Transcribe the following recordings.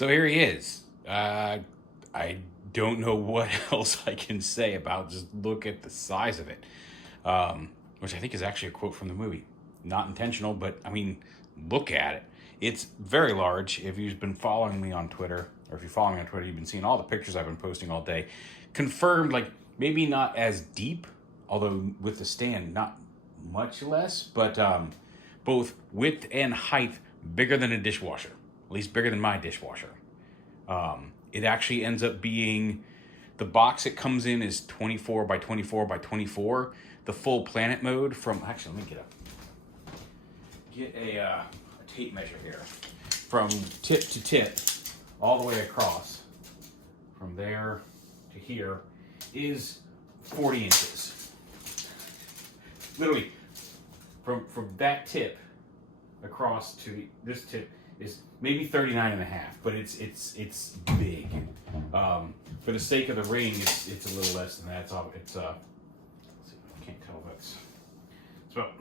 So here he is. I don't know what else I can say about just look at the size of it, which I think is actually a quote from the movie. Not intentional, but I mean, look at it. It's very large. If you've been following me on Twitter, or if you're following me on Twitter, you've been seeing all the pictures I've been posting all day. Confirmed, like, maybe not as deep, although with the stand, not much less, but both width and height bigger than a dishwasher, at least bigger than my dishwasher. It actually ends up being, the box it comes in is 24 by 24 by 24. The full planet mode from, actually, let me get a tape measure here. From tip to tip, all the way across, from there to here, is 40 inches. Literally, from that tip across to this tip is maybe 39 and a half, but it's big. For the sake of the ring, it's a little less than that. It's let's see, I can't tell if it's about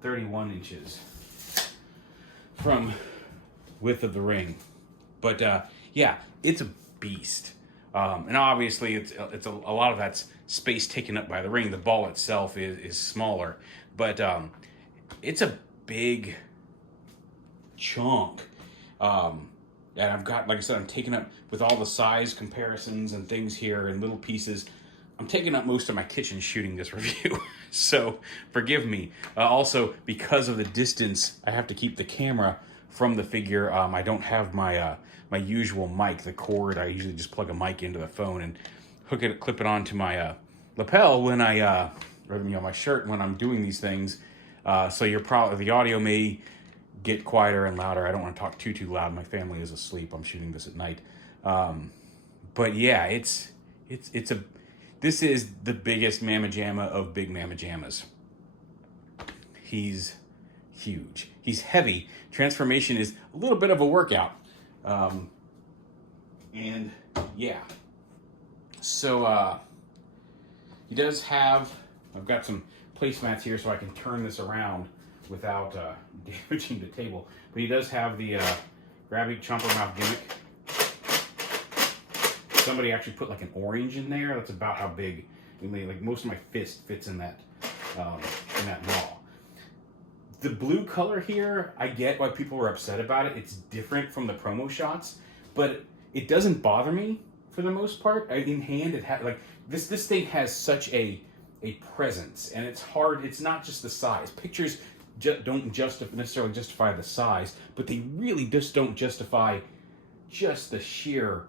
31 inches from width of the ring. But yeah, it's a beast. And obviously it's a lot of that's space taken up by the ring. The ball itself is smaller, but it's a big chunk. And I've got, like I said, I'm taking up with all the size comparisons and things here and little pieces. I'm taking up most of my kitchen shooting this review, so forgive me. Also, because of the distance, I have to keep the camera from the figure. I don't have my my usual mic, the cord. I usually just plug a mic into the phone and clip it onto my lapel when I, or my shirt when I'm doing these things. So the audio may get quieter and louder. I don't want to talk too loud. My family is asleep. I'm shooting this at night. But yeah, this is the biggest Mamma Jamma of big Mamma Jammas. He's huge. He's heavy. Transformation is a little bit of a workout. And yeah. So he does have, I've got some placemats here so I can turn this around without damaging the table. But he does have the grabby chomper mouth gimmick. Somebody actually put like an orange in there. That's about how big. Like most of my fist fits in that maw. The blue color here, I get why people were upset about it. It's different from the promo shots, but it doesn't bother me for the most part. In hand, it had like this thing has such a presence, and it's hard. It's not just the size. Pictures don't necessarily justify the size, but they really just don't justify just the sheer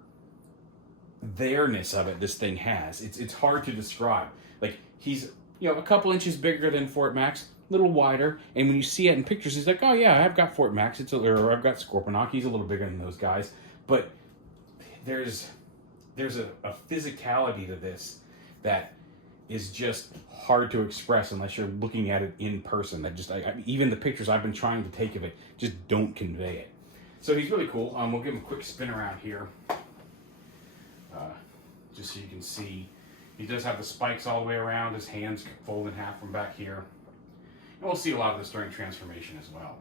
there-ness of it this thing has. It's hard to describe. Like, he's a couple inches bigger than Fort Max, a little wider, and when you see it in pictures, it's like, oh yeah, I've got Fort Max, or I've got Scorponok, he's a little bigger than those guys, but there's a physicality to this that is just hard to express unless you're looking at it in person. That even the pictures I've been trying to take of it just don't convey it. So he's really cool. We'll give him a quick spin around here, just so you can see. He does have the spikes all the way around. His hands fold in half from back here. And we'll see a lot of this during transformation as well.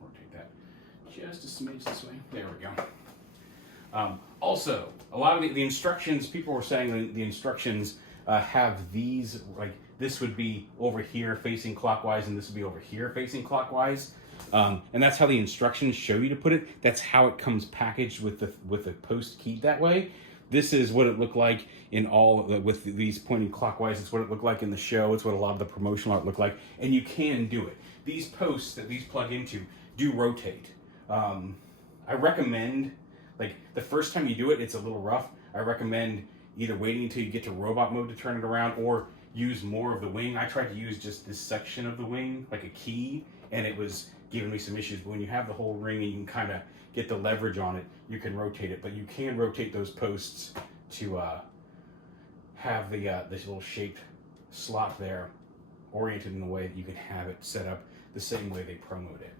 Rotate that just a smidge this way. There we go. Also, a lot of the instructions, people were saying the instructions have these, like this would be over here facing clockwise and this would be over here facing clockwise. And that's how the instructions show you to put it. That's how it comes packaged with the post keyed that way. This is what it looked like in with these pointing clockwise. It's what it looked like in the show. It's what a lot of the promotional art looked like. And you can do it. These posts that these plug into do rotate. I recommend, like, the first time you do it, it's a little rough. I recommend either waiting until you get to robot mode to turn it around or use more of the wing. I tried to use just this section of the wing, like a key, and it was giving me some issues. But when you have the whole ring and you can kind of get the leverage on it, you can rotate it. But you can rotate those posts to have this little shaped slot there oriented in a way that you can have it set up the same way they promoted it.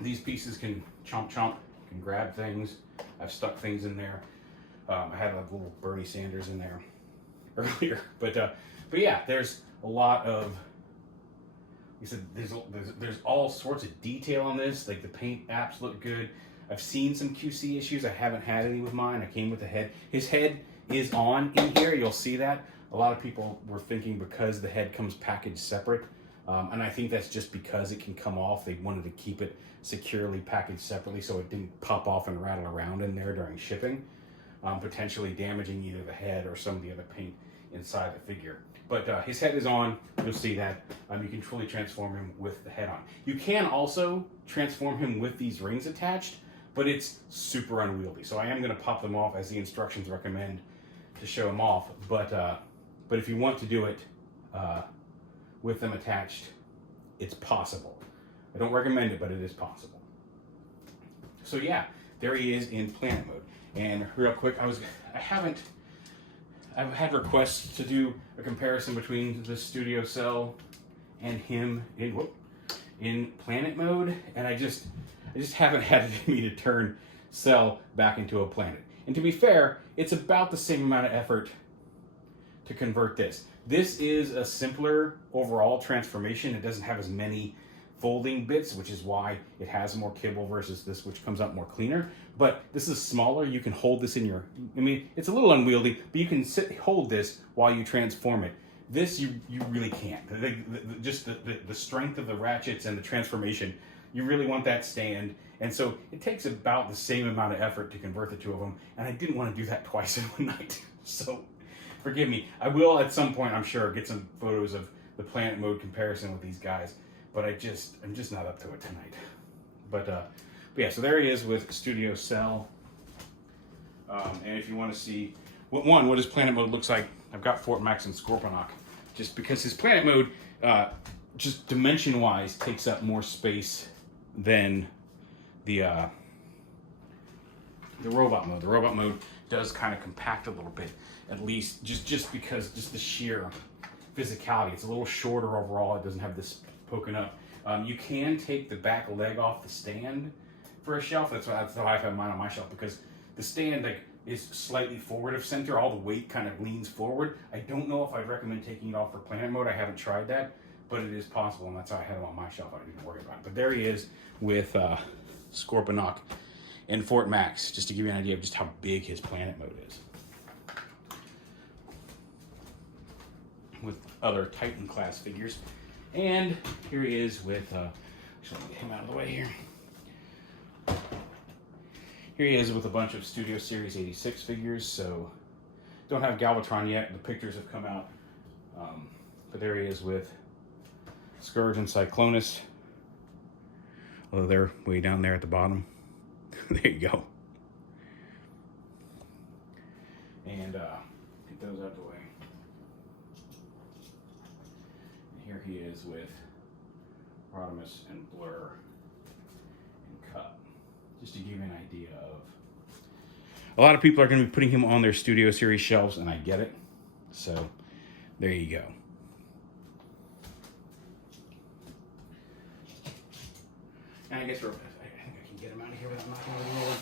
These pieces can chomp, can grab things. I've stuck things in there. I had a little Bernie Sanders in there earlier, but yeah, there's a lot of he said there's all sorts of detail on this. Like the paint apps look good. I've seen some QC issues. I haven't had any with mine. I came with the head. His head is on in here. You'll see that. A lot of people were thinking because the head comes packaged separate, and I think that's just because it can come off. They wanted to keep it securely packaged separately so it didn't pop off and rattle around in there during shipping, potentially damaging either the head or some of the other paint inside the figure. But his head is on. You'll see that. You can fully transform him with the head on. You can also transform him with these rings attached, but it's super unwieldy. So I am going to pop them off as the instructions recommend to show them off. But if you want to do it with them attached, it's possible. I don't recommend it, but it is possible. So yeah, there he is in planet mode. And real quick, I've had requests to do a comparison between the Studio Cell and him in planet mode, and I just haven't had it in me to turn Cell back into a planet. And to be fair, it's about the same amount of effort to convert this. This is a simpler overall transformation. It doesn't have as many folding bits, which is why it has more kibble versus this, which comes out more cleaner. But this is smaller. You can hold this in your, I mean, it's a little unwieldy, but you can hold this while you transform it. This, you really can't. Just the strength of the ratchets and the transformation, you really want that stand. And so it takes about the same amount of effort to convert the two of them. And I didn't want to do that twice in one night. So forgive me. I will at some point, I'm sure, get some photos of the planet mode comparison with these guys. But I'm just not up to it tonight. But yeah, so there he is with Studio Cell. And if you want to see what his planet mode looks like, I've got Fort Max and Scorponok, just because his planet mode, just dimension-wise, takes up more space than the robot mode. The robot mode does kind of compact a little bit, at least just because the sheer physicality. It's a little shorter overall. It doesn't have this poking up. You can take the back leg off the stand for a shelf. That's how I've had mine on my shelf, because the stand is slightly forward of center. All the weight kind of leans forward. I don't know if I'd recommend taking it off for planet mode. I haven't tried that, but it is possible, and that's how I had him on my shelf. I didn't even worry about it. But there he is with Scorponok and Fort Max, just to give you an idea of just how big his planet mode is. With other Titan class figures. And here he is with, actually let me get him out of the way here. Here he is with a bunch of Studio Series 86 figures. So don't have Galvatron yet. The pictures have come out. But there he is with Scourge and Cyclonus. Although they're way down there at the bottom. There you go. And get those out of the way. Here he is with Rodimus and Blur and Cup. Just to give you an idea of... A lot of people are going to be putting him on their Studio Series shelves, and I get it. So, there you go. And I guess I think I can get him out of here without knocking him over.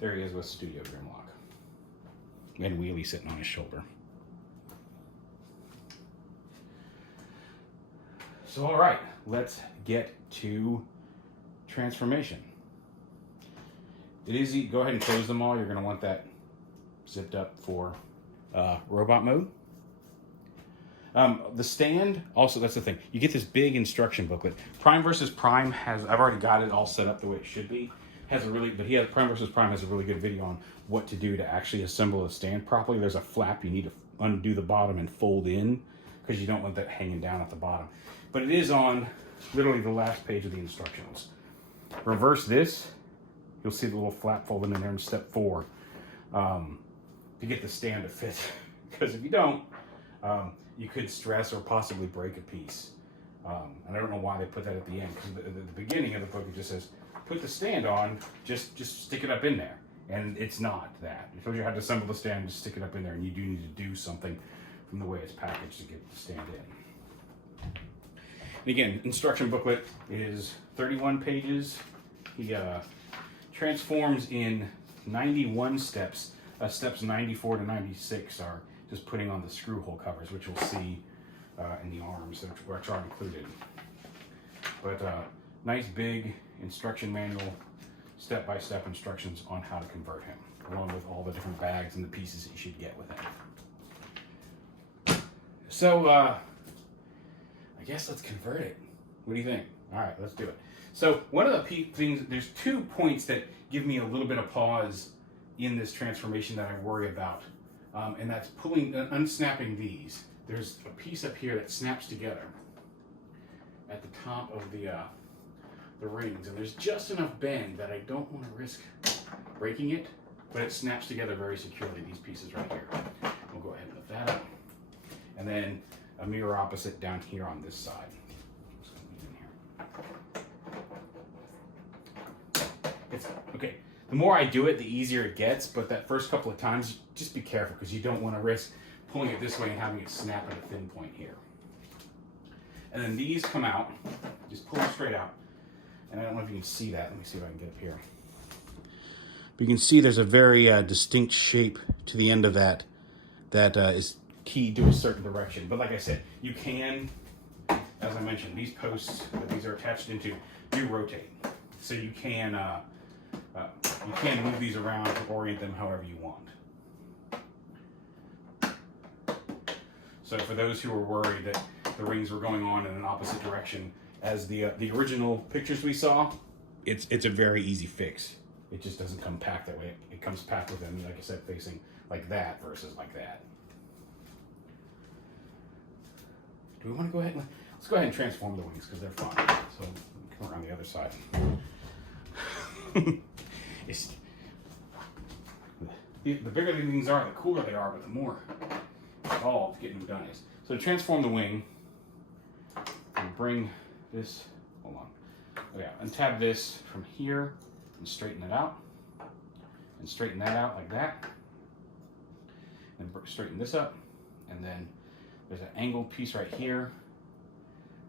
There he is with Studio Grimlock. And Wheelie sitting on his shoulder. So, all right, let's get to transformation. It is easy. Go ahead and close them all. You're going to want that zipped up for robot mode. The stand, also, that's the thing. You get this big instruction booklet. Prime versus Prime has, I've already got it all set up the way it should be. Prime versus Prime has a really good video on what to do to actually assemble a stand properly. There's a flap you need to undo the bottom and fold in, because you don't want that hanging down at the bottom. But it is on literally the last page of the instructions. Reverse this, you'll see the little flap folding in there in step 4 to get the stand to fit. Because if you don't, you could stress or possibly break a piece. And I don't know why they put that at the end, because at the beginning of the book it just says, put the stand on, just stick it up in there. And it's not that. It tells you how to assemble the stand, just stick it up in there, and you do need to do something from the way it's packaged to get the stand in. And again, instruction booklet is 31 pages. He transforms in 91 steps. Steps 94 to 96 are just putting on the screw hole covers, which we'll see in the arms, which are included. But nice big instruction manual, step-by-step instructions on how to convert him, along with all the different bags and the pieces that you should get with him. So I guess let's convert it. What do you think? All right, let's do it. So one of the things, there's 2 points that give me a little bit of pause in this transformation that I worry about, and that's unsnapping these. There's a piece up here that snaps together at the top of the rings, and there's just enough bend that I don't want to risk breaking it, but it snaps together very securely, these pieces right here. We'll go ahead and lift that up, and then a mirror opposite down here on this side. It's okay. The more I do it, the easier it gets, but that first couple of times, just be careful because you don't want to risk pulling it this way and having it snap at a thin point here. And then these come out, just pull them straight out. And I don't know if you can see that. Let me see if I can get up here. But you can see there's a very distinct shape to the end of that is keyed to a certain direction. But like I said, you can, as I mentioned, these posts that these are attached into do rotate. So you can move these around to orient them however you want. So for those who were worried that the rings were going on in an opposite direction as the original pictures we saw, it's a very easy fix. It just doesn't come packed that way. It comes packed with them, like I said, facing like that versus like that. Do we want to go ahead and let's go ahead and transform the wings because they're fun. So come around the other side. The bigger the wings are, the cooler they are, but the more involved getting them done is. So to transform the wing, we bring this, hold on. Oh yeah, untab this from here and straighten it out. And straighten that out like that. And straighten this up. And then there's an angled piece right here.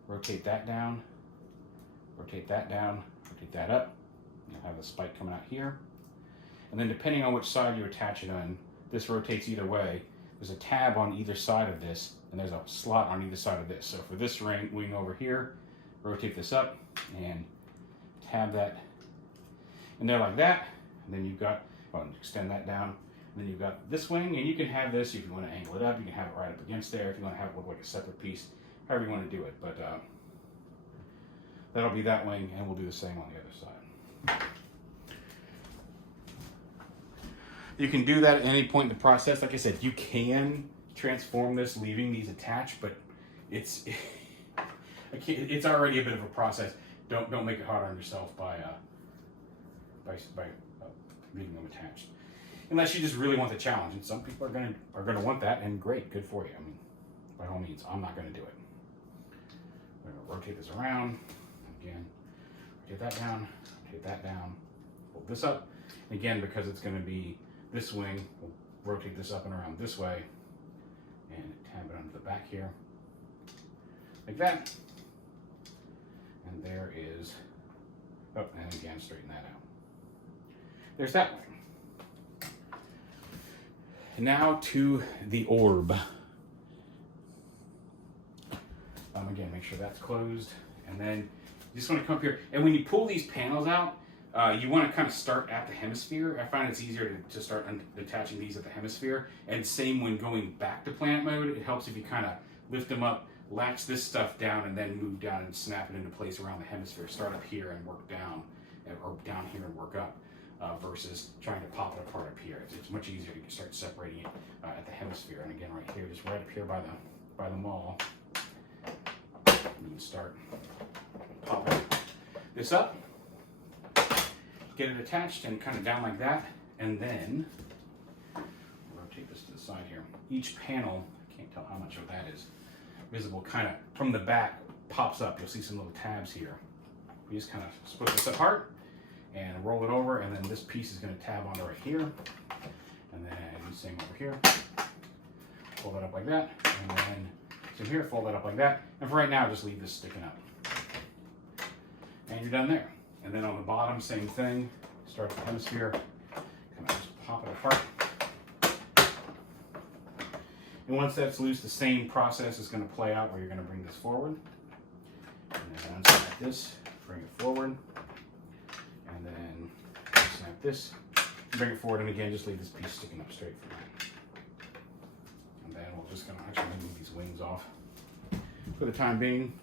Rotate that down. Rotate that down. Rotate that up. You'll have the spike coming out here. And then depending on which side you attach it on, this rotates either way. There's a tab on either side of this, and there's a slot on either side of this. So for this wing over here, rotate this up and tab that in there like that. And then you've got, extend that down. And then you've got this wing, and you can have this if you want to angle it up. You can have it right up against there if you want to have it look like a separate piece, however you want to do it. But that'll be that wing, and we'll do the same on the other side. You can do that at any point in the process. Like I said, you can transform this leaving these attached, but it's already a bit of a process. Don't make it hard on yourself by leaving them attached, unless you just really want the challenge. And some people are gonna want that, and great, good for you. I mean, by all means, I'm not gonna do it. I'm gonna rotate this around again. Rotate that down. Rotate that down. Pull this up. Again, because it's gonna be this wing, we'll rotate this up and around this way and tab it onto the back here like that. And there is, oh, and again, straighten that out. There's that wing. And now to the orb. Again, make sure that's closed. And then you just want to come up here. And when you pull these panels out, you want to kind of start at the hemisphere. I find it's easier to start attaching these at the hemisphere. And same when going back to planet mode, it helps if you kind of lift them up, latch this stuff down, and then move down and snap it into place around the hemisphere. Start up here and work down, or down here and work up, versus trying to pop it apart up here. It's much easier to start separating it at the hemisphere. And again, right here, just right up here by the maul, you can start popping this up. Get it attached and kind of down like that, and then rotate this to the side here. Each panel, I can't tell how much of that is visible, kind of from the back pops up. You'll see some little tabs here. We just kind of split this apart and roll it over, and then this piece is going to tab onto right here, and then same over here. Pull that up like that, and then same here, fold that up like that, and for right now, just leave this sticking up. And you're done there. And then on the bottom, same thing. Start at the hemisphere, kind of just pop it apart. And once that's loose, the same process is going to play out where you're going to bring this forward. And then unslap this, bring it forward, and then snap this, bring it forward, and again, just leave this piece sticking up straight for that. And then we're just gonna actually move these wings off for the time being.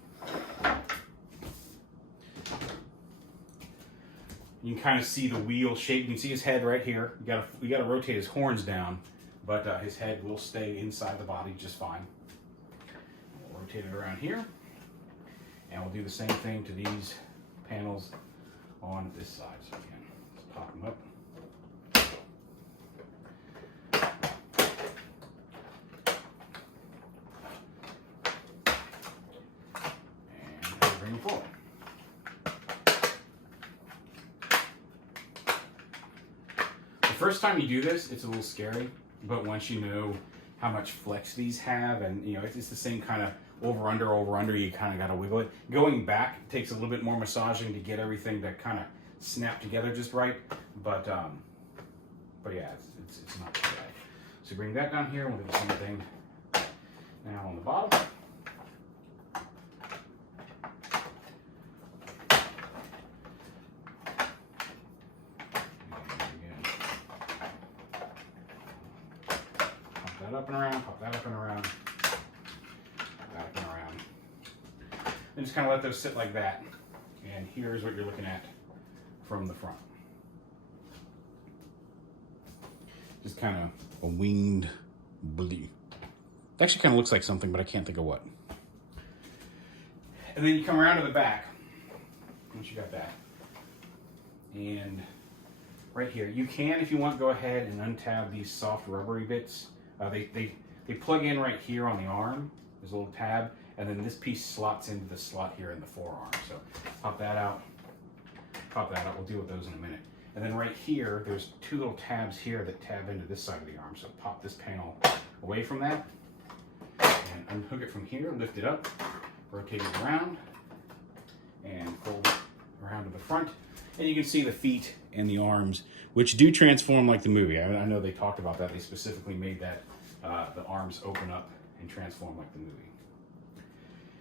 You can kind of see the wheel shape. You can see his head right here. You gotta rotate his horns down, but his head will stay inside the body just fine. We'll rotate it around here, and we'll do the same thing to these panels on this side. So again, let's pop them up. And bring them forward. The first time you do this, it's a little scary, but once you know how much flex these have, and you know, it's the same kind of over under, you kind of got to wiggle it. Going back takes a little bit more massaging to get everything to kind of snap together just right, but yeah, it's not too bad. So bring that down here, we'll do the same thing now on the bottom. Up and around, pop that up and around, pop that up and around. And just kind of let those sit like that. And here's what you're looking at from the front. Just kind of a winged blue. It actually kind of looks like something, but I can't think of what. And then you come around to the back, once you got that. And right here, you can, if you want, go ahead and untab these soft rubbery bits. They plug in right here on the arm. There's a little tab, and then this piece slots into the slot here in the forearm. So pop that out, pop that out. We'll deal with those in a minute. And then right here, there's two little tabs here that tab into this side of the arm. So pop this panel away from that, and unhook it from here, lift it up, rotate it around, and fold it around to the front. And you can see the feet and the arms, which do transform like the movie. I know they talked about that. They specifically made that the arms open up and transform like the movie.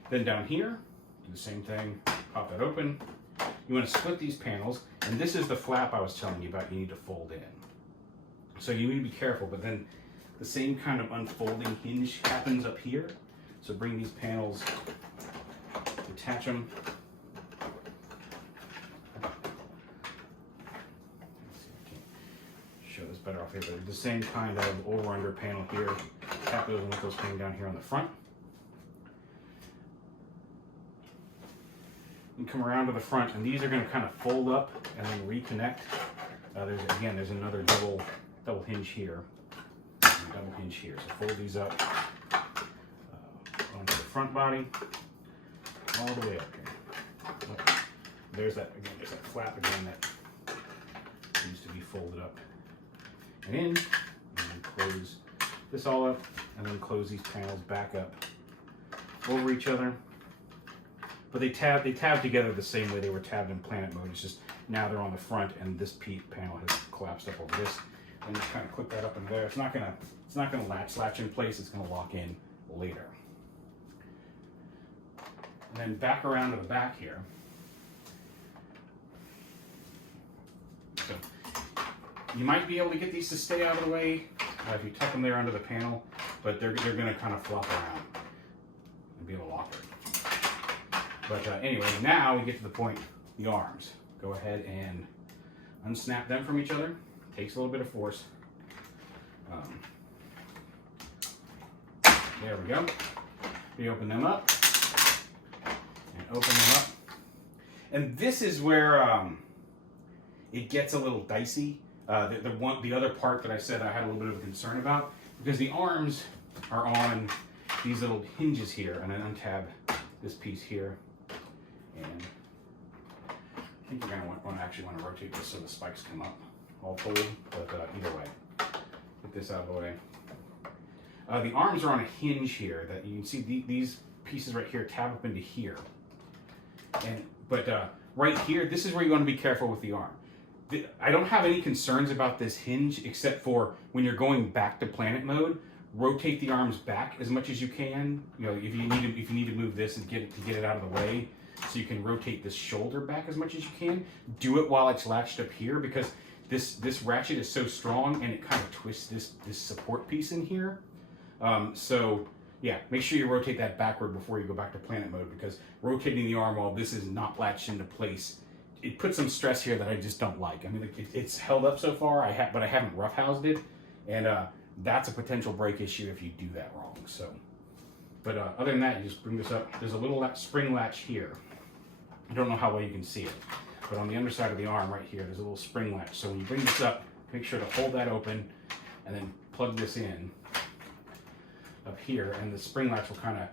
Then down here, do the same thing. Pop that open. You want to split these panels, and this is the flap I was telling you about. You need to fold in. So you need to be careful, but then the same kind of unfolding hinge happens up here. So bring these panels, detach them. Show this better off here, but the same kind of over-under panel here. Tap those and let those hang down here on the front. And come around to the front, and these are going to kind of fold up and then reconnect. There's another double hinge here, and double hinge here. So fold these up onto the front body, all the way up here. There's that flap again that needs to be folded up and in, and then close this all up, and then close these panels back up over each other. But they tab together the same way they were tabbed in Planet Mode. It's just now they're on the front, and this panel has collapsed up over this. And just kind of clip that up in there. It's not gonna latch in place. It's gonna lock in later. And then back around to the back here. So you might be able to get these to stay out of the way if you tuck them there under the panel, but they're going to kind of flop around and be a little awkward. But anyway, now we get to the point, the arms. Go ahead and unsnap them from each other. Takes a little bit of force. There we go. We open them up and open them up. And this is where it gets a little dicey. The other part that I said I had a little bit of a concern about, because the arms are on these little hinges here, and then untab this piece here, and I think you're going to actually want to rotate this so the spikes come up all told, but either way, get this out of the way. The arms are on a hinge here that you can see these pieces right here tab up into here, but right here, this is where you want to be careful with the arm. I don't have any concerns about this hinge, except for when you're going back to Planet Mode, rotate the arms back as much as you can. You know, if you need to move this and get it out of the way. so you can rotate this shoulder back as much as you can. Do it while it's latched up here, because this ratchet is so strong and it kind of twists this support piece in here. So yeah, make sure you rotate that backward before you go back to planet mode, because rotating the arm while this is not latched into place, it puts some stress here that I just don't like. I mean, it's held up so far, but I haven't roughhoused it, and that's a potential break issue if you do that wrong. So, but other than that, you just bring this up. There's a little spring latch here. I don't know how well you can see it, but on the underside of the arm right here, there's a little spring latch. So when you bring this up, make sure to hold that open and then plug this in up here, and the spring latch will kind of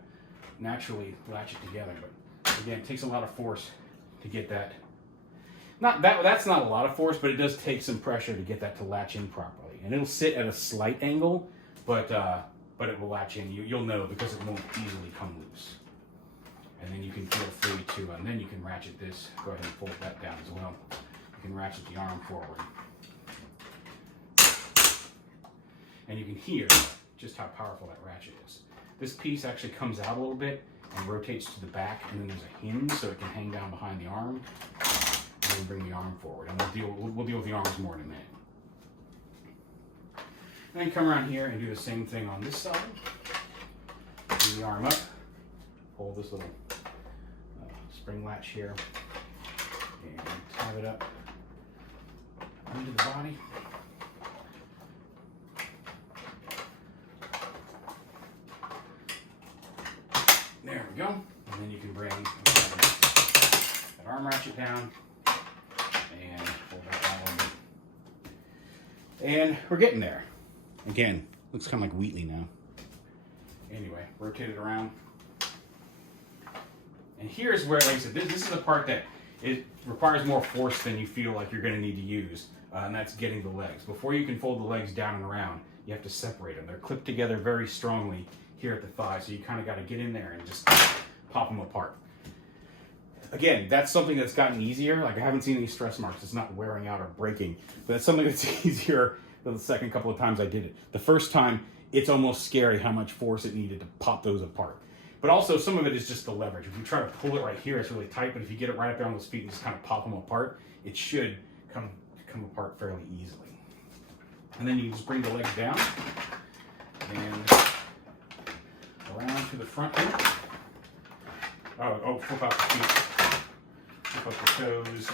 naturally latch it together. But again, it takes a lot of force to get that. That's not a lot of force, but it does take some pressure to get that to latch in properly. And it'll sit at a slight angle, but it will latch in. You'll know, because it won't easily come loose. And then you can feel free to, and then you can ratchet this. Go ahead and fold that down as well. You can ratchet the arm forward. And you can hear just how powerful that ratchet is. This piece actually comes out a little bit and rotates to the back, and then there's a hinge so it can hang down behind the arm. And then bring the arm forward. And we'll deal with the arms more in a minute. And then come around here and do the same thing on this side. Bring the arm up. Hold this little spring latch here and tab it up into the body. There we go. And then you can bring that arm ratchet down and hold that down a little bit. And we're getting there. Again, looks kind of like Wheatley now. Anyway, rotate it around. And here's where, like I said, this is the part that it requires more force than you feel like you're going to need to use, and that's getting the legs. Before you can fold the legs down and around, you have to separate them. They're clipped together very strongly here at the thigh, so you kind of got to get in there and just pop them apart. Again, that's something that's gotten easier. Like, I haven't seen any stress marks. It's not wearing out or breaking, but it's something that's easier than the second couple of times I did it. The first time, it's almost scary how much force it needed to pop those apart. But also, some of it is just the leverage. If you try to pull it right here, it's really tight, but if you get it right up there on those feet and just kind of pop them apart, it should come apart fairly easily. And then you just bring the legs down and around to the front here. Flip out the feet. Flip up the toes.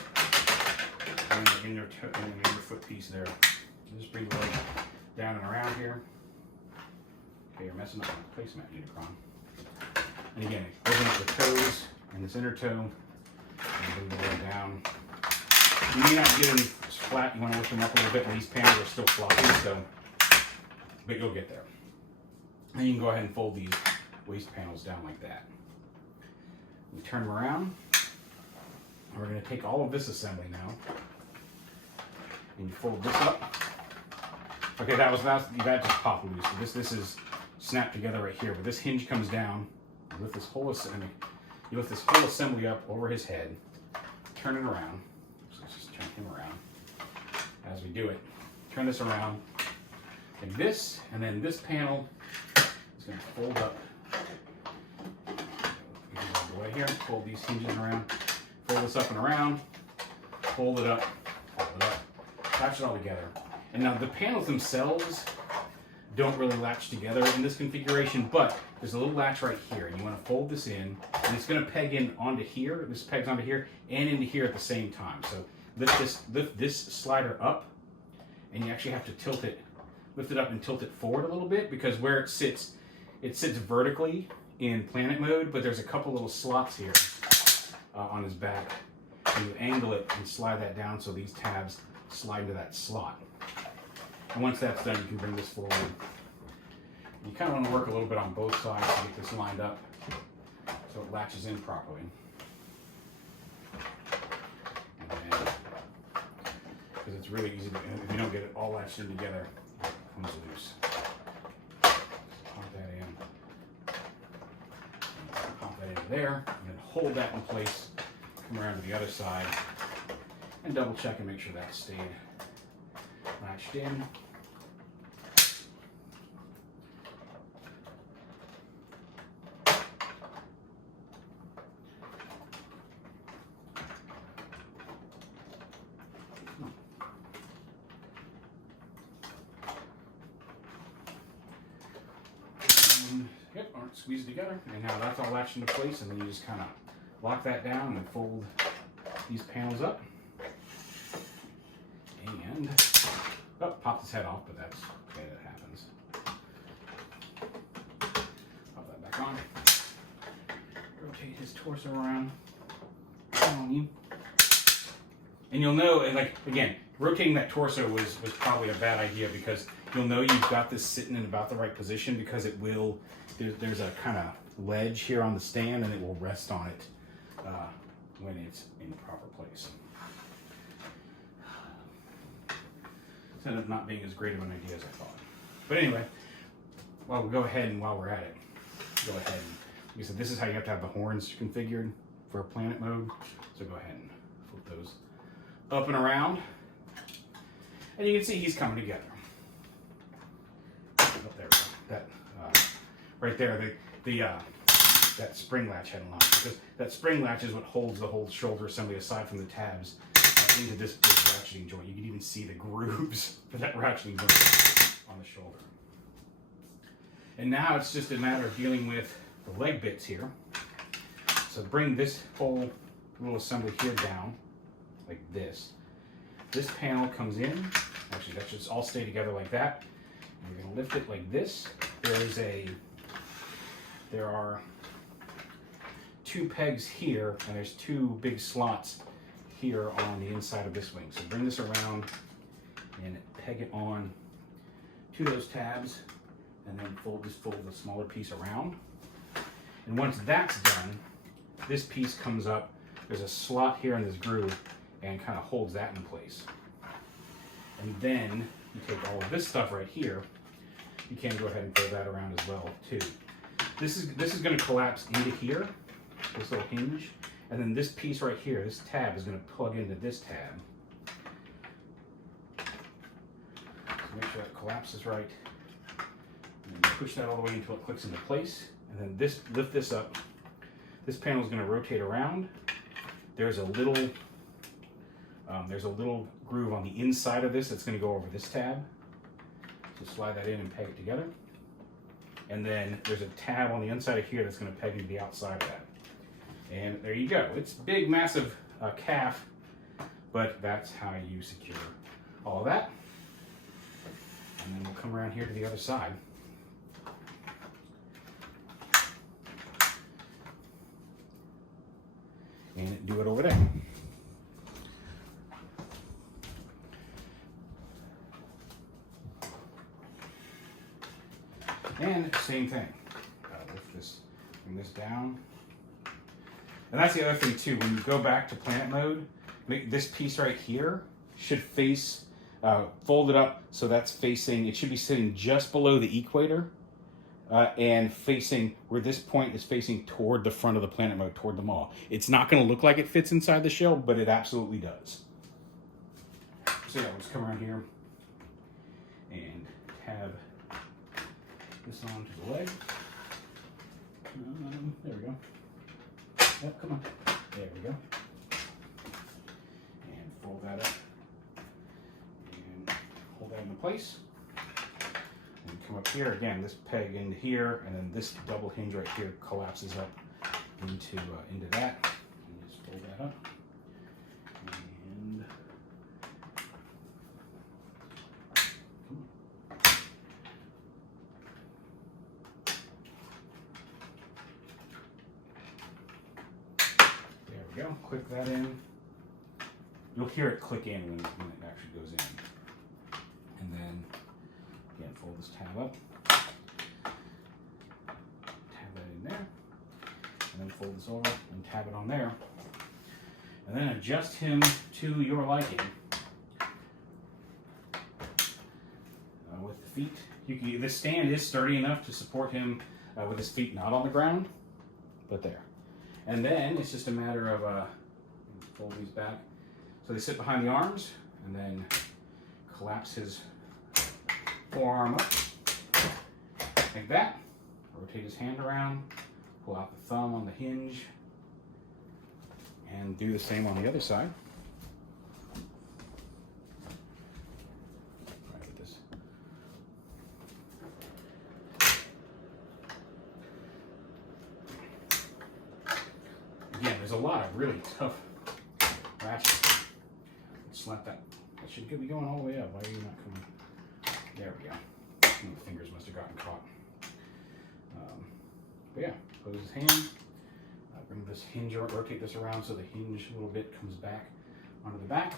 And in your foot piece there. Just bring the leg down and around here. Okay, you're messing up my placemat, UNICRON. And again, open up the toes and this inner toe, and bring the leg down. You may not get them flat. You want to lift them up a little bit, and these panels are still floppy, but you'll get there. And you can go ahead and fold these waist panels down like that. We turn them around, and we're going to take all of this assembly now, and you fold this up. Okay, that just popped loose. So this is snapped together right here, but this hinge comes down. You lift this whole assembly up over his head, turn it around. So let's just turn him around as we do it. Turn this around, like this, and then this panel is going to fold up. All the way here, fold these hinges around, fold this up and around, fold it up, latch it all together. And now the panels themselves don't really latch together in this configuration, but there's a little latch right here, and you want to fold this in, and it's going to peg in onto here. This pegs onto here and into here at the same time. So lift this slider up, and you actually have to lift it up and tilt it forward a little bit, because where it sits vertically in planet mode, but there's a couple little slots here on his back. And you angle it and slide that down so these tabs slide into that slot. And once that's done, you can bring this forward. You kind of want to work a little bit on both sides to get this lined up so it latches in properly. Because it's really easy, if you don't get it all latched in together, it comes loose. Pop that in. Pop that into there, and then hold that in place. Come around to the other side and double check and make sure that stayed latched in. And yep, aren't squeezed together. And now that's all latched into place, and then you just kind of lock that down and fold these panels up. And oh, popped his head off, but that's okay, that happens. Pop that back on. Rotate his torso around on you. And you'll know, and like again, rotating that torso was probably a bad idea, because you'll know you've got this sitting in about the right position, because it will, there's a kind of ledge here on the stand, and it will rest on it when it's in the proper place. It's ended up not being as great of an idea as I thought. But anyway, well, we'll go ahead, and while we're at it, go ahead and, like I said, this is how you have to have the horns configured for planet mode. So go ahead and flip those up and around. And you can see he's coming together. Oh, there we go. That, right there, that spring latch had unlocked, because that spring latch is what holds the whole shoulder assembly, aside from the tabs, into this big ratcheting joint. You can even see the grooves for that ratcheting joint on the shoulder. And now it's just a matter of dealing with the leg bits here. So bring this whole little assembly here down, like this. This panel comes in. Actually, that should all stay together like that. And we're going to lift it like this. There are 2 pegs here, and there's 2 big slots here on the inside of this wing. So bring this around and peg it on to those tabs, and then fold the smaller piece around. And once that's done, this piece comes up. There's a slot here in this groove, and kind of holds that in place. And then you take all of this stuff right here. You can go ahead and fold that around as well too. This is going to collapse into here, this little hinge, and then this piece right here, this tab, is going to plug into this tab. So make sure that collapses right. And then push that all the way until it clicks into place. And then lift this up. This panel is going to rotate around. There's a little groove on the inside of this that's going to go over this tab. So slide that in and peg it together. And then there's a tab on the inside of here that's going to peg into the outside of that. And there you go. It's a big, massive calf, but that's how you secure all of that. And then we'll come around here to the other side. And do it over there. And same thing. Bring this down. And that's the other thing too. When you go back to planet mode, this piece right here should face, fold it up so that's facing, it should be sitting just below the equator, and facing where this point is facing toward the front of the planet mode, toward the maw. It's not going to look like it fits inside the shell, but it absolutely does. So yeah, let's come around here and tab this onto the leg. There we go. Yep, come on. There we go. And fold that up. And hold that into place. And come up here again. This peg into here, and then this double hinge right here collapses up into that. And just fold that up. And go. Click that in. You'll hear it click in when it actually goes in. And then, again, fold this tab up. Tab that in there. And then fold this over and tab it on there. And then adjust him to your liking. With the feet. This stand is sturdy enough to support him with his feet not on the ground, but there. And then it's just a matter of fold these back so they sit behind the arms, and then collapse his forearm up like that. Rotate his hand around, pull out the thumb on the hinge, and do the same on the other side. there's a lot of really tough ratchets. Slap that. That should be going all the way up. Why are you not coming? There we go. The fingers must have gotten caught. But yeah, close his hand. Bring this hinge, rotate this around so the hinge a little bit comes back onto the back.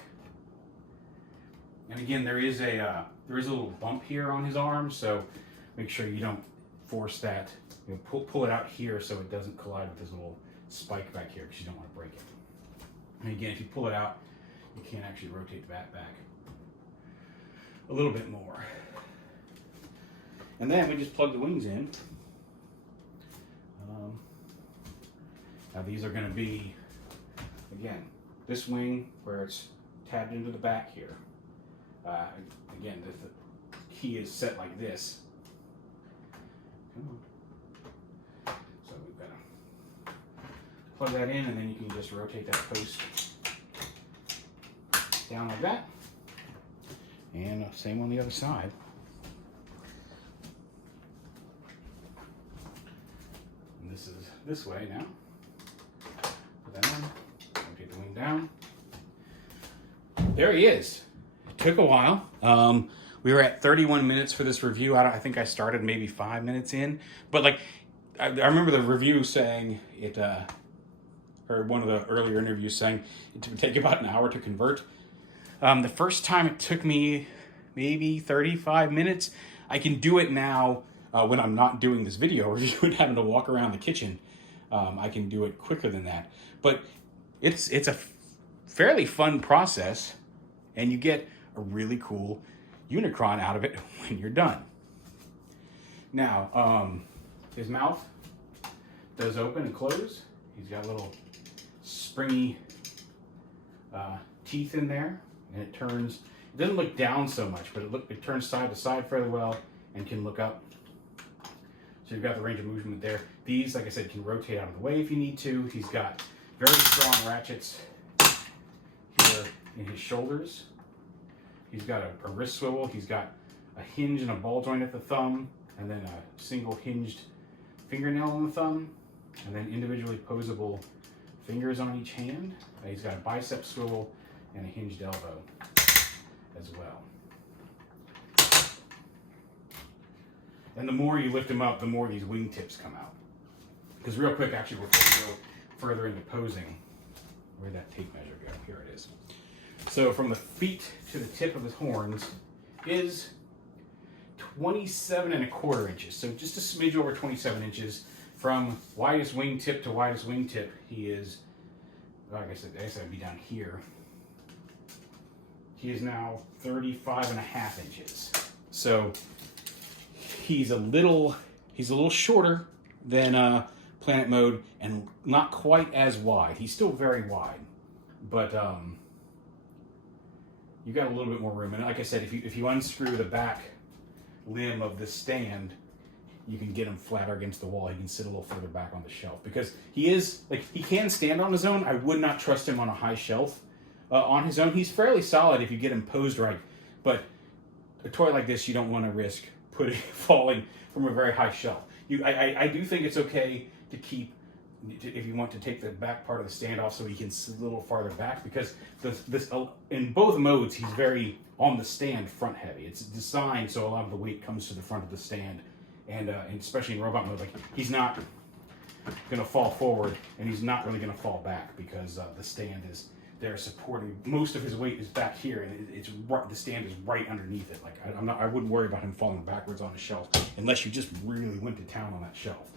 And again, there is a little bump here on his arm, so make sure you don't force that. You know, pull it out here so it doesn't collide with this little spike back here, because you don't want to break it. And again, if you pull it out, you can't actually rotate the bat back a little bit more. And then we just plug the wings in. Now these are going to be, again, this wing where it's tabbed into the back here. Again, the key is set like this. Come on. So we've got to plug that in, and then you can just rotate that post down like that. And same on the other side. And this is this way now. Put that in, rotate the wing down. There he is. It took a while. We were at 31 minutes for this review. I think I started maybe 5 minutes in. But like, I remember the review saying it, or one of the earlier interviews saying it would take about an hour to convert. The first time it took me maybe 35 minutes. I can do it now when I'm not doing this video review and having to walk around the kitchen. I can do it quicker than that. But it's a fairly fun process, and you get a really cool UNICRON out of it when you're done. Now, his mouth does open and close. He's got little springy teeth in there, and it turns. It doesn't look down so much, but it turns side to side fairly well and can look up. So you've got the range of movement there. These, like I said, can rotate out of the way if you need to. He's got very strong ratchets here in his shoulders. He's got a wrist swivel. He's got a hinge and a ball joint at the thumb, and then a single hinged fingernail on the thumb, and then individually posable fingers on each hand. He's got a bicep swivel and a hinged elbow as well. And the more you lift him up, the more these wingtips come out. Because real quick, actually, before we go further into posing, where'd that tape measure go? Here it is. So from the feet to the tip of his horns is 27¼ inches. So just a smidge over 27 inches. From widest wingtip to widest wingtip, he is, like I said, I'd be down here. He is now 35½ inches. So he's a little shorter than Planet Mode, and not quite as wide. He's still very wide, but you got a little bit more room. And like I said, if you unscrew the back limb of this stand, you can get him flatter against the wall. He can sit a little further back on the shelf, because he can stand on his own. I would not trust him on a high shelf on his own. He's fairly solid if you get him posed right, but a toy like this, you don't want to risk falling from a very high shelf. I do think it's okay to keep, if you want to take the back part of the stand off so he can sit a little farther back, because this in both modes he's very on the stand front heavy. It's designed so a lot of the weight comes to the front of the stand, and especially in robot mode, like he's not going to fall forward and he's not really going to fall back, because the stand is there supporting. Most of his weight is back here, and it's right, the stand is right underneath it. Like I wouldn't worry about him falling backwards on the shelf unless you just really went to town on that shelf.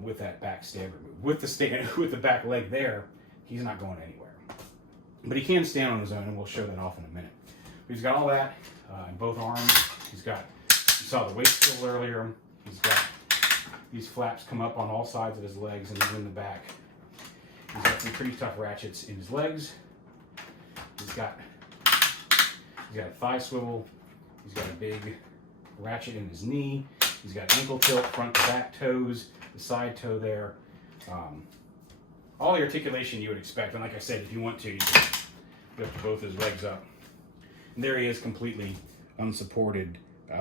With that back stand removed. With the stand, with the back leg there, he's not going anywhere. But he can stand on his own, and we'll show that off in a minute. But he's got all that in both arms. He's got, you saw the waist swivel earlier. He's got these flaps come up on all sides of his legs and even in the back. He's got some pretty tough ratchets in his legs. He's got a thigh swivel. He's got a big ratchet in his knee. He's got ankle tilt, front to back toes, the side toe there. All the articulation you would expect. And like I said, if you want to, you can lift both his legs up. And there he is, completely unsupported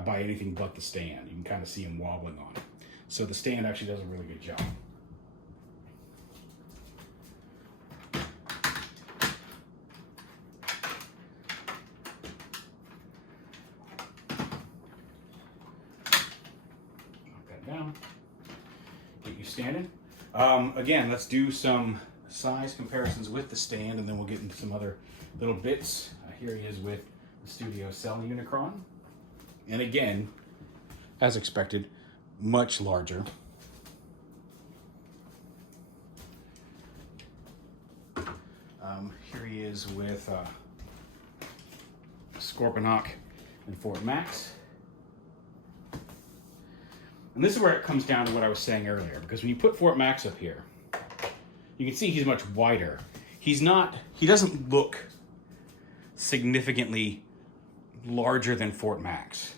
by anything but the stand. You can kind of see him wobbling on it. So the stand actually does a really good job. get you standing. Again, let's do some size comparisons with the stand, and then we'll get into some other little bits. Here he is with the Studio Cell Unicron. And again, as expected, much larger. Here he is with Scorponok and Fort Max. And this is where it comes down to what I was saying earlier, because when you put Fort Max up here, you can see he's much wider. He doesn't look significantly larger than Fort Max,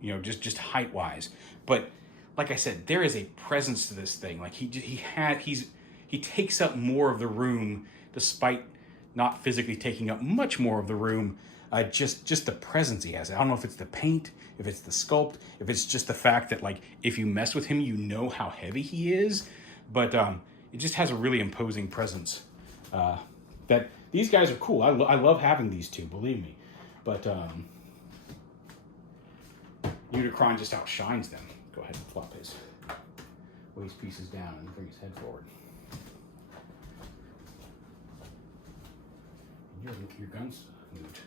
you know, just height-wise. But like I said, there is a presence to this thing. Like he takes up more of the room, despite not physically taking up much more of the room. Just the presence he has. I don't know if it's the paint, if it's the sculpt, if it's just the fact that, like, if you mess with him, you know how heavy he is. But it just has a really imposing presence. That these guys are cool. I love having these two, believe me. But Unicron just outshines them. Go ahead and flop his waist pieces down and bring his head forward. Your guns moved.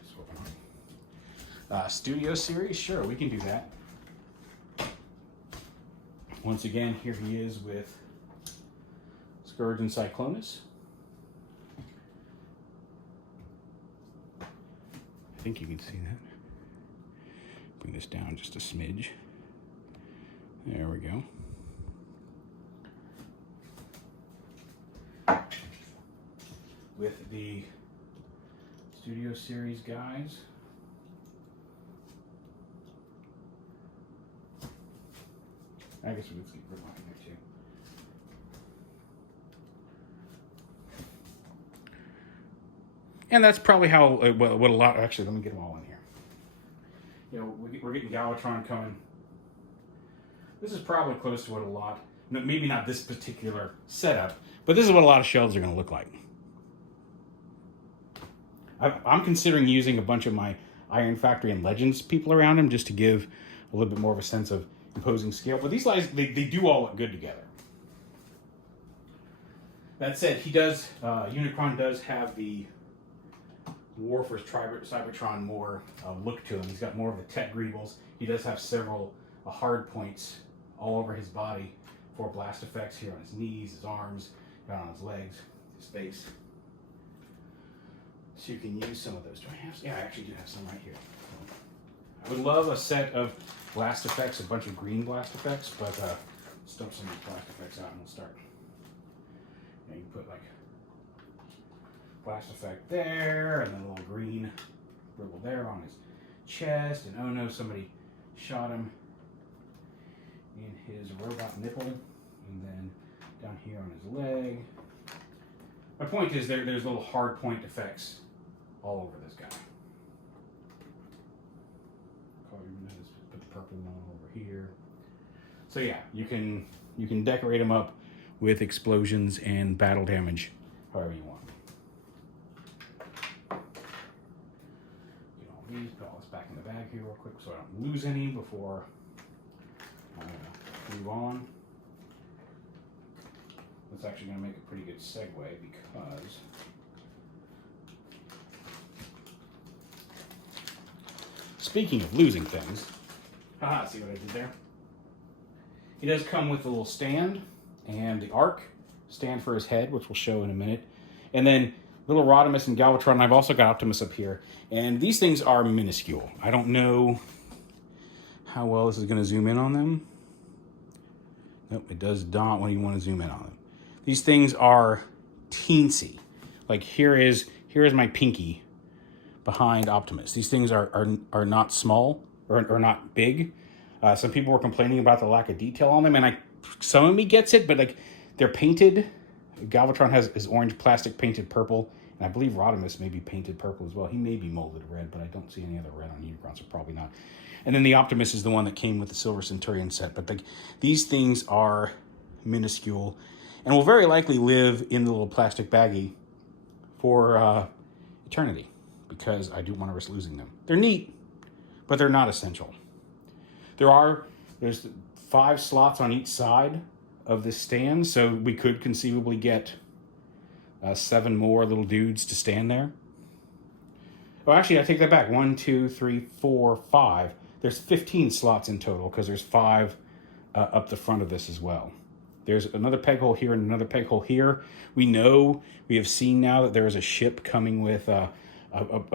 Studio series, sure, we can do that. Once again, here he is with Scourge and Cyclonus. I think you can see that. Bring this down just a smidge. There we go. With the Studio Series guys. I guess we could keep Gridline there too. And that's probably how, what a lot, actually, let me get them all in here. You know, we're getting Galvatron coming. This is probably close to what a lot, maybe not this particular setup, but this is what a lot of shelves are going to look like. I'm considering using a bunch of my Iron Factory and Legends people around him just to give a little bit more of a sense of imposing scale. But these guys, they do all look good together. That said, Unicron does have the Warforged Cybertron more look to him. He's got more of the tech greebles. He does have several hard points all over his body for blast effects here on his knees, his arms, down on his legs, his face. So you can use some of those. Do I have some? Yeah, I actually do have some right here. I would love a set of blast effects, a bunch of green blast effects, but let's dump some of these blast effects out and we'll start. Yeah, you can put like blast effect there, and then a little green dribble there on his chest, and oh no, somebody shot him in his robot nipple, and then down here on his leg. My point is there's little hard point effects all over this guy. Put the purple one over here. So yeah, you can decorate him up with explosions and battle damage however you want. Get all these, put all this back in the bag here real quick so I don't lose any before I move on. That's actually going to make a pretty good segue because speaking of losing things, haha, see what I did there? He does come with a little stand and the arc stand for his head, which we'll show in a minute. And then little Rodimus and Galvatron, and I've also got Optimus up here. And these things are minuscule. I don't know how well this is going to zoom in on them. Nope, it does not when you want to zoom in on them. These things are teensy. Like here is my pinky behind Optimus. These things are not small or not big. Some people were complaining about the lack of detail on them, and some of me gets it, but like they're painted. Galvatron has his orange plastic painted purple, and I believe Rodimus may be painted purple as well. He may be molded red, but I don't see any other red on Unicron, so probably not. And then the Optimus is the one that came with the Silver Centurion set. But these things are minuscule and will very likely live in the little plastic baggie for eternity because I do want to risk losing them. They're neat, but they're not essential. There's 5 slots on each side of this stand, so we could conceivably get 7 more little dudes to stand there. Oh, actually, I take that back. 1, 2, 3, 4, 5. There's 15 slots in total because there's 5 up the front of this as well. There's another peg hole here and another peg hole here. We have seen now that there is a ship coming with a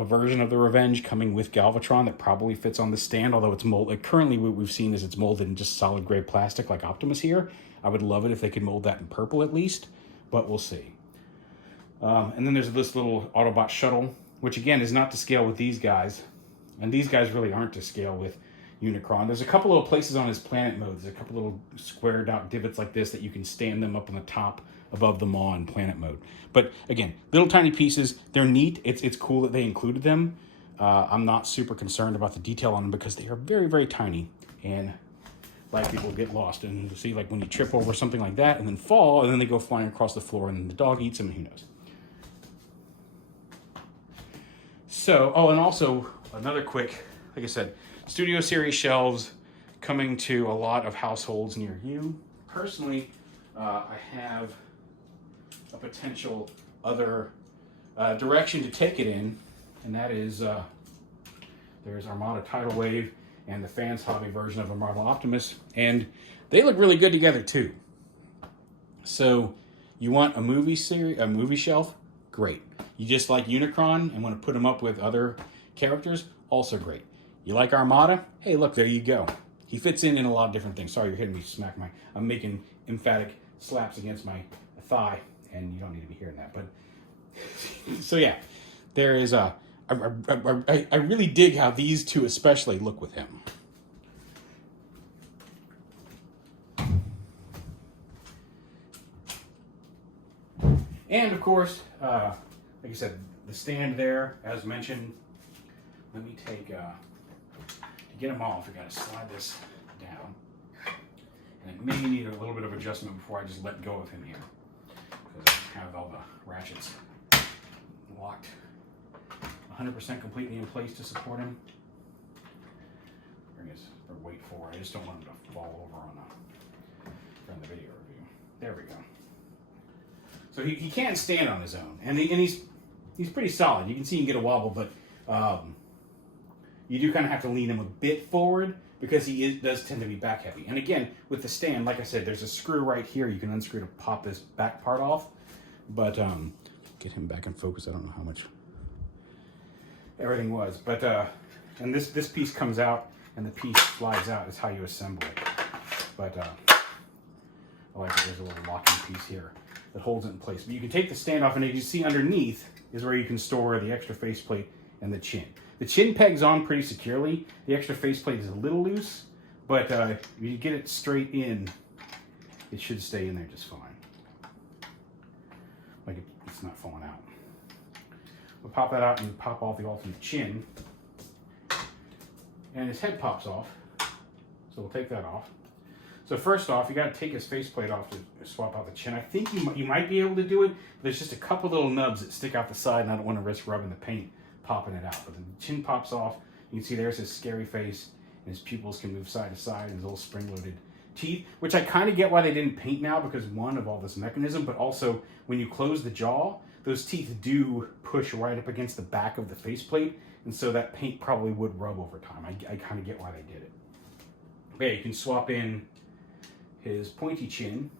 version of the Revenge coming with Galvatron that probably fits on the stand, although it's molded. Currently, what we've seen is it's molded in just solid gray plastic like Optimus here. I would love it if they could mold that in purple at least, but we'll see. And then there's this little Autobot shuttle, which again is not to scale with these guys. And these guys really aren't to scale with Unicron. There's a couple little places on his planet mode. There's a couple little squared out divots like this that you can stand them up on the top above the maw in planet mode. But again, little tiny pieces. They're neat. It's cool that they included them. I'm not super concerned about the detail on them because they are very, very tiny. And likely will get lost. And you'll see like when you trip over something like that and then fall, and then they go flying across the floor and then the dog eats them and who knows. So, oh, and also another quick, like I said, Studio Series shelves coming to a lot of households near you. Personally, I have a potential other direction to take it in, and that is there's Armada Tidal Wave and the Fans Hobby version of a Marvel Optimus, and they look really good together too. So, you want a movie shelf? Great. You just like Unicron and want to put them up with other characters? Also great. You like Armada? Hey, look, there you go. He fits in a lot of different things. Sorry, you're hitting me, I'm making emphatic slaps against my thigh, and you don't need to be hearing that. But so yeah, there is I really dig how these two especially look with him. And of course, like I said, the stand there, as mentioned. Let me take, to get them off, I gotta slide this down. And it may need a little bit of adjustment before I just let go of him here. Because I have all the ratchets locked 100% completely in place to support him. Bring his weight forward. I just don't want him to fall over during the video review. There we go. So he can stand on his own, and he's pretty solid. You can see he can get a wobble, but you do kind of have to lean him a bit forward because he does tend to be back heavy. And again, with the stand, like I said, there's a screw right here you can unscrew to pop this back part off. But get him back in focus. I don't know how much everything was, but and this piece comes out and the piece slides out is how you assemble it. But I like that there's a little locking piece here that holds it in place. But you can take the stand off, and as you see underneath is where you can store the extra faceplate and the chin. The chin pegs on pretty securely. The extra faceplate is a little loose, but if you get it straight in, it should stay in there just fine. Like it's not falling out. We'll pop that out and pop off the alternate chin. And his head pops off, so we'll take that off. So first off, you got to take his faceplate off to swap out the chin. I think you might be able to do it, but there's just a couple little nubs that stick out the side, and I don't want to risk rubbing the paint popping it out. But the chin pops off. You can see there's his scary face, and his pupils can move side to side, and his little spring-loaded teeth, which I kind of get why they didn't paint now, because one, of all this mechanism, but also when you close the jaw, those teeth do push right up against the back of the faceplate, and so that paint probably would rub over time. I kind of get why they did it. But yeah, you can swap in his pointy chin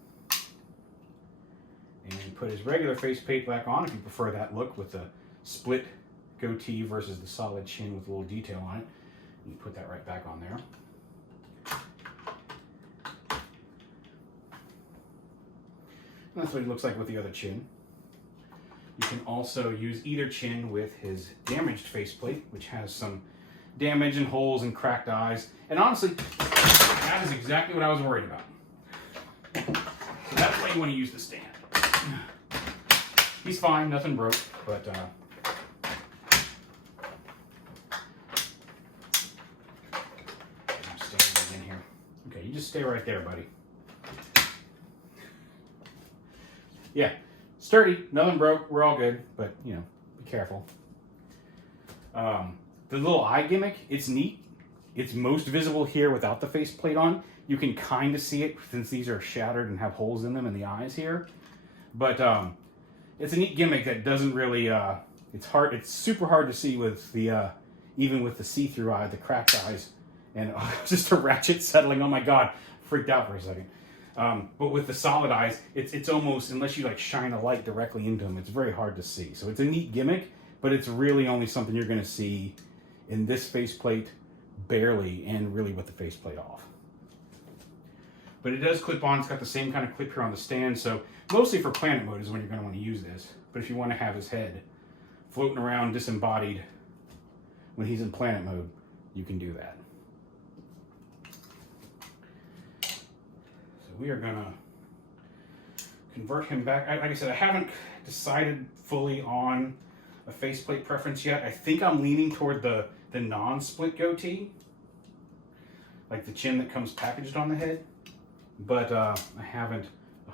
and put his regular faceplate back on if you prefer that look with the split goatee versus the solid chin with a little detail on it. You put that right back on there. And that's what he looks like with the other chin. You can also use either chin with his damaged faceplate, which has some damage and holes and cracked eyes. And honestly, that is exactly what I was worried about. So that's why you want to use the stand. He's fine, nothing broke, but I'm staying in here. Okay, you just stay right there, buddy. Yeah, sturdy, nothing broke, we're all good, but you know, be careful. The little eye gimmick, it's neat. It's most visible here without the faceplate on. You can kind of see it since these are shattered and have holes in them in the eyes here. But it's a neat gimmick that doesn't really, it's super hard to see with the, even with the see-through eye, the cracked eyes. And just a ratchet settling, oh my God, freaked out for a second. But with the solid eyes, it's almost, unless you like shine a light directly into them, it's very hard to see. So it's a neat gimmick, but it's really only something you're going to see in this faceplate, barely, and really with the faceplate off. But it does clip on. It's got the same kind of clip here on the stand, so mostly for planet mode is when you're going to want to use this. But if you want to have his head floating around disembodied when he's in planet mode, you can do that. So we are going to convert him back. Like I said, I haven't decided fully on a faceplate preference yet. I think I'm leaning toward the non-split goatee, like the chin that comes packaged on the head. But I haven't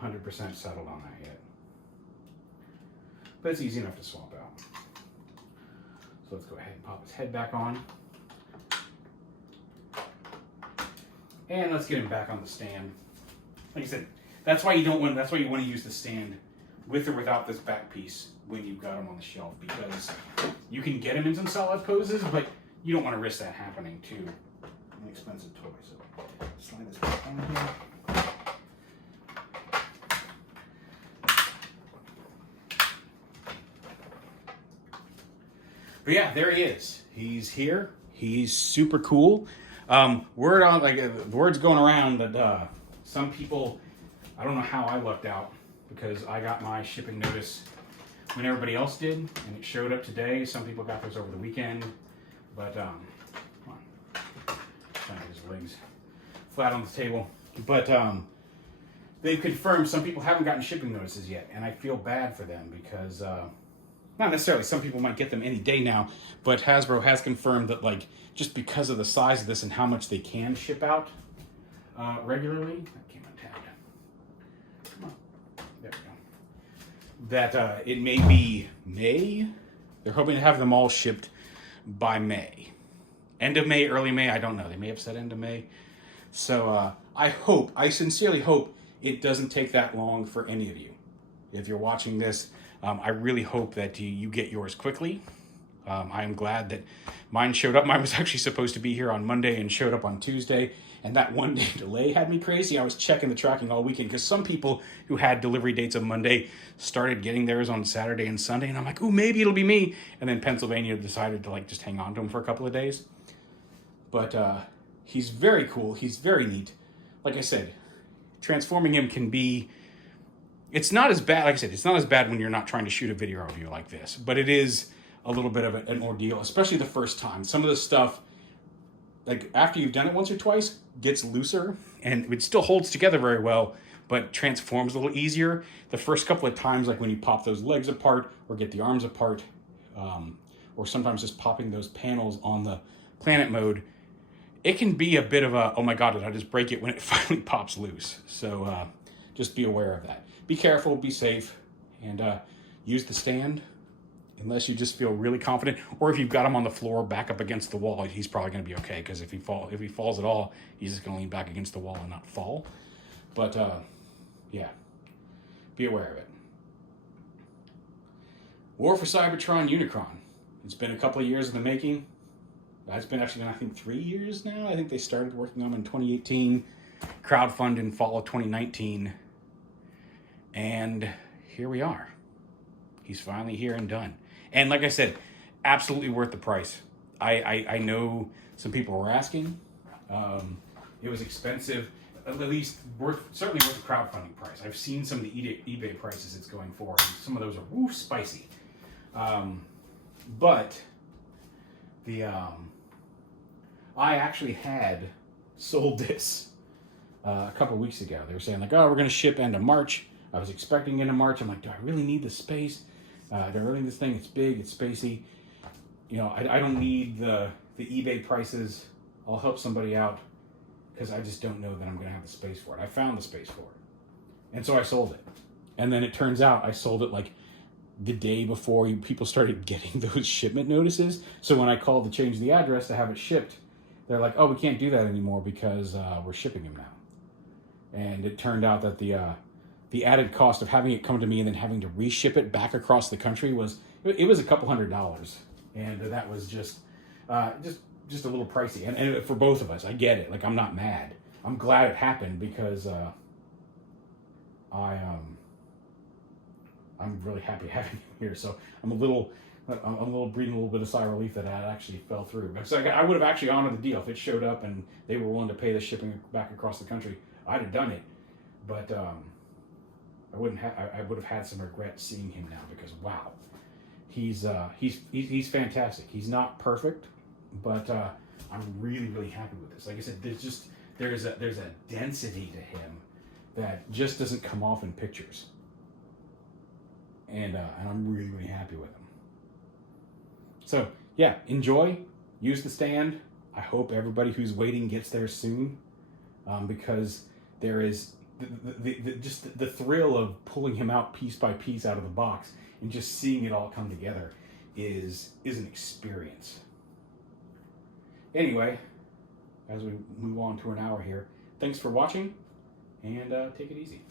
100% settled on that yet. But it's easy enough to swap out. So let's go ahead and pop his head back on. And let's get him back on the stand. Like I said, that's why you want to use the stand with or without this back piece when you've got him on the shelf, because you can get him in some solid poses, but you don't want to risk that happening to an expensive toy. So slide this back on here. But yeah, there he is. He's here. He's super cool. Word's going around that some people, I don't know how I lucked out, because I got my shipping notice when everybody else did, and it showed up today. Some people got those over the weekend, but come on, trying to get his legs flat on the table. But they've confirmed some people haven't gotten shipping notices yet, and I feel bad for them because. Not necessarily, some people might get them any day now, but Hasbro has confirmed that, like, just because of the size of this and how much they can ship out regularly, that came untabbed. Come on, there we go. That it may be May. They're hoping to have them all shipped by May. End of May, early May, I don't know. They may have said end of May. So I sincerely hope it doesn't take that long for any of you. If you're watching this, I really hope that you get yours quickly. I am glad that mine showed up. Mine was actually supposed to be here on Monday and showed up on Tuesday. And that 1 day delay had me crazy. I was checking the tracking all weekend because some people who had delivery dates of Monday started getting theirs on Saturday and Sunday. And I'm like, ooh, maybe it'll be me. And then Pennsylvania decided to just hang on to him for a couple of days. But he's very cool. He's very neat. Like I said, transforming him can be... It's not as bad, like I said, it's not as bad when you're not trying to shoot a video review like this, but it is a little bit of an ordeal, especially the first time. Some of the stuff, like after you've done it once or twice, gets looser, and it still holds together very well, but transforms a little easier. The first couple of times, like when you pop those legs apart or get the arms apart, or sometimes just popping those panels on the planet mode, it can be a bit of a, oh my God, did I just break it when it finally pops loose? So just be aware of that. Be careful, be safe, and use the stand unless you just feel really confident. Or if you've got him on the floor back up against the wall, he's probably going to be okay, because if he falls at all, he's just going to lean back against the wall and not fall. But yeah, be aware of it. War for Cybertron UNICRON. It's been a couple of years in the making. It's been actually, I think, 3 years now. I think they started working on it in 2018, crowdfunded in fall of 2019. And here we are. He's finally here and done. And like I said, absolutely worth the price. I know some people were asking. It was expensive, at least certainly worth the crowdfunding price. I've seen some of the eBay prices it's going for. And some of those are spicy. But the I actually had sold this a couple of weeks ago. They were saying like, oh, we're going to ship end of March. I was expecting into March. I'm like, do I really need the space? Do I really need this thing? It's big, it's spacey. You know, I don't need the eBay prices. I'll help somebody out because I just don't know that I'm going to have the space for it. I found the space for it. And so I sold it. And then it turns out I sold it like the day before people started getting those shipment notices. So when I called to change the address to have it shipped, they're like, oh, we can't do that anymore because we're shipping them now. and it turned out that the added cost of having it come to me and then having to reship it back across the country was a couple $100, and that was just a little pricey. And for both of us, I get it. Like, I'm not mad. I'm glad it happened because I'm really happy having him here. So I'm a little breathing a little bit of sigh of relief that actually fell through. So I would have actually honored the deal if it showed up and they were willing to pay the shipping back across the country. I'd have done it, but I would have had some regret seeing him now, because wow, he's fantastic. He's not perfect, but I'm really happy with this. Like I said, there's a density to him that just doesn't come off in pictures, and I'm really happy with him. So yeah, enjoy, use the stand. I hope everybody who's waiting gets there soon, because there is just the thrill of pulling him out piece by piece out of the box and just seeing it all come together is an experience. Anyway, as we move on to an hour here, thanks for watching, and take it easy.